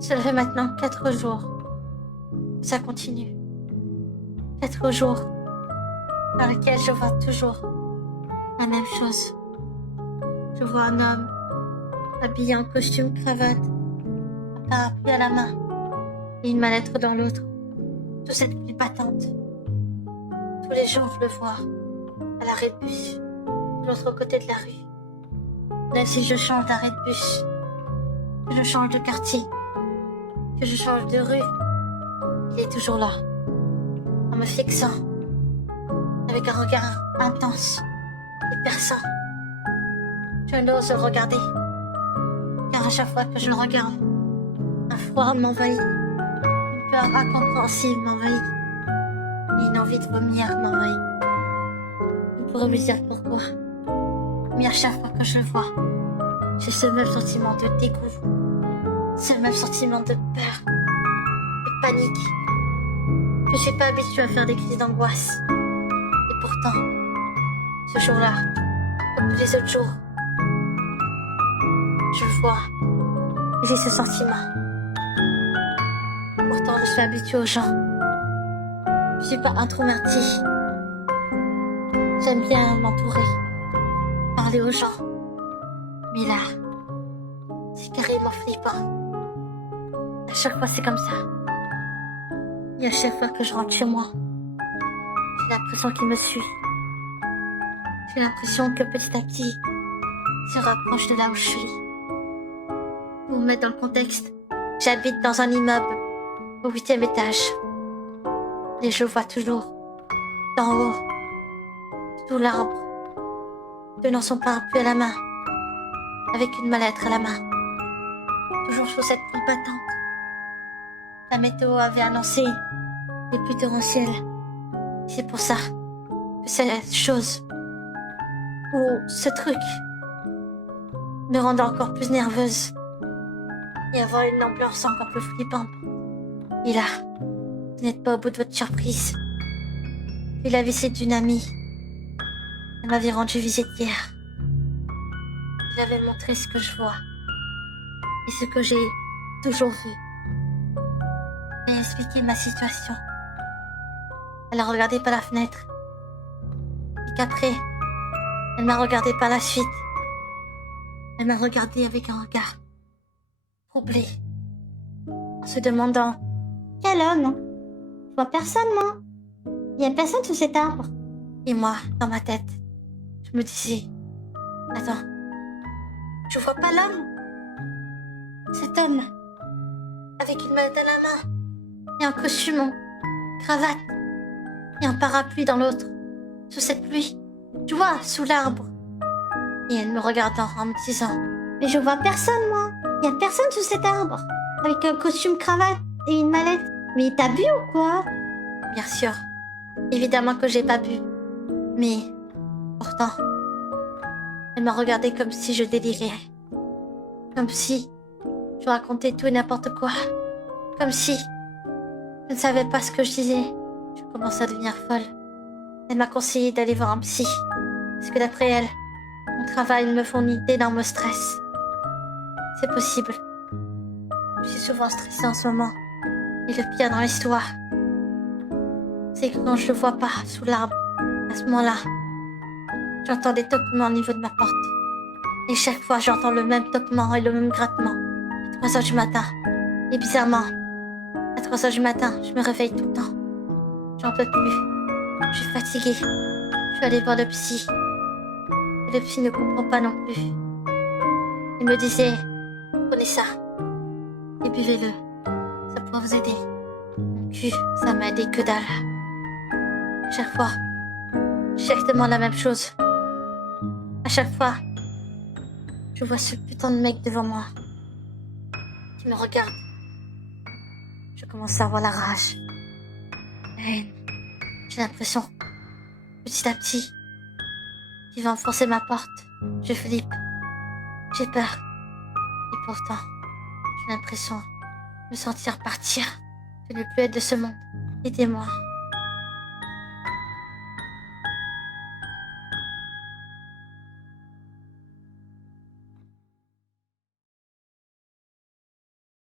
Cela fait maintenant 4 jours que ça continue. 4 jours dans lesquels je vois toujours la même chose. Je vois un homme habillé en costume cravate, un parapluie à la main et une mallette dans l'autre. Toute cette pluie battante. Tous les jours je le vois à l'arrêt de bus, de l'autre côté de la rue. Même si je change d'arrêt de bus, que je change de quartier, que je change de rue, il est toujours là, en me fixant, avec un regard intense et perçant. Je n'ose le regarder, car à chaque fois que je le regarde, un froid m'envahit, une peur incompréhensible m'envahit, et une envie de vomir m'envahit. Vous pourrez me dire pourquoi, mais à chaque fois que je le vois, j'ai ce même sentiment de dégoût, ce même sentiment de peur, de panique. Je ne suis pas habituée à faire des crises d'angoisse. Et pourtant, ce jour-là, comme tous les autres jours, je le vois, j'ai ce sentiment. Pourtant, je suis habituée aux gens. Je suis pas introvertie. J'aime bien m'entourer, parler aux gens. Mais là, c'est carrément flippant. À chaque fois, c'est comme ça. Et à chaque fois que je rentre chez moi, j'ai l'impression qu'il me suit. J'ai l'impression que petit à petit, il se rapproche de là où je suis. Pour vous mettre dans le contexte, j'habite dans un immeuble au 8e étage. Et je le vois toujours, d'en haut, sous l'arbre, tenant son parapluie à la main, avec une mallette à la main. Toujours sous cette pluie battante. La météo avait annoncé des pluies torrentielles. C'est pour ça que cette chose, ou ce truc, me rend encore plus nerveuse et avoir une ambiance encore plus flippante. Et là, vous n'êtes pas au bout de votre surprise. Puis la visite d'une amie. Elle m'avait rendu visite hier. Je lui avais montré ce que je vois et ce que j'ai toujours vu. J'ai expliqué ma situation. Elle a regardé par la fenêtre. Et qu'après, elle m'a regardé par la suite. Elle m'a regardé avec un regard troublé, en se demandant « Quel homme? Je vois personne, moi. Il n'y a personne sous cet arbre. » Et moi, dans ma tête, je me disais « Attends, je vois pas l'homme. Cet homme, avec une mallette à la main, et un costume en cravate, et un parapluie dans l'autre, sous cette pluie, tu vois, sous l'arbre. » Et elle me regardant en me disant « Mais je vois personne, moi. Il n'y a personne sous cet arbre, avec un costume cravate et une mallette. Mais t'as bu ou quoi? » Bien sûr, évidemment que j'ai pas bu. Mais, pourtant, elle m'a regardé comme si je délirais. Comme si je racontais tout et n'importe quoi. Comme si je ne savais pas ce que je disais. Je commençais à devenir folle. Elle m'a conseillé d'aller voir un psy. Parce que d'après elle, mon travail me fournit d'énormes stress. C'est possible. Je suis souvent stressée en ce moment. Et le pire dans l'histoire, c'est que quand je le vois pas sous l'arbre, à ce moment-là, j'entends des toquements au niveau de ma porte. Et chaque fois, j'entends le même toquement et le même grattement. À 3 heures du matin. Et bizarrement, à 3 heures du matin, je me réveille tout le temps. J'en peux plus. Je suis fatiguée. Je suis allée voir le psy. Et le psy ne comprend pas non plus. Il me disait, prenez ça. Et buvez-le. Ça pourra vous aider. Mon cul, ça m'a aidé que dalle. Chaque fois, exactement la même chose. À chaque fois, je vois ce putain de mec devant moi qui me regarde. Je commence à avoir la rage. La haine. J'ai l'impression, petit à petit, qu'il va enfoncer ma porte. Je flippe. J'ai peur. Et pourtant, j'ai l'impression de me sentir partir, de ne plus être de ce monde. Aidez-moi.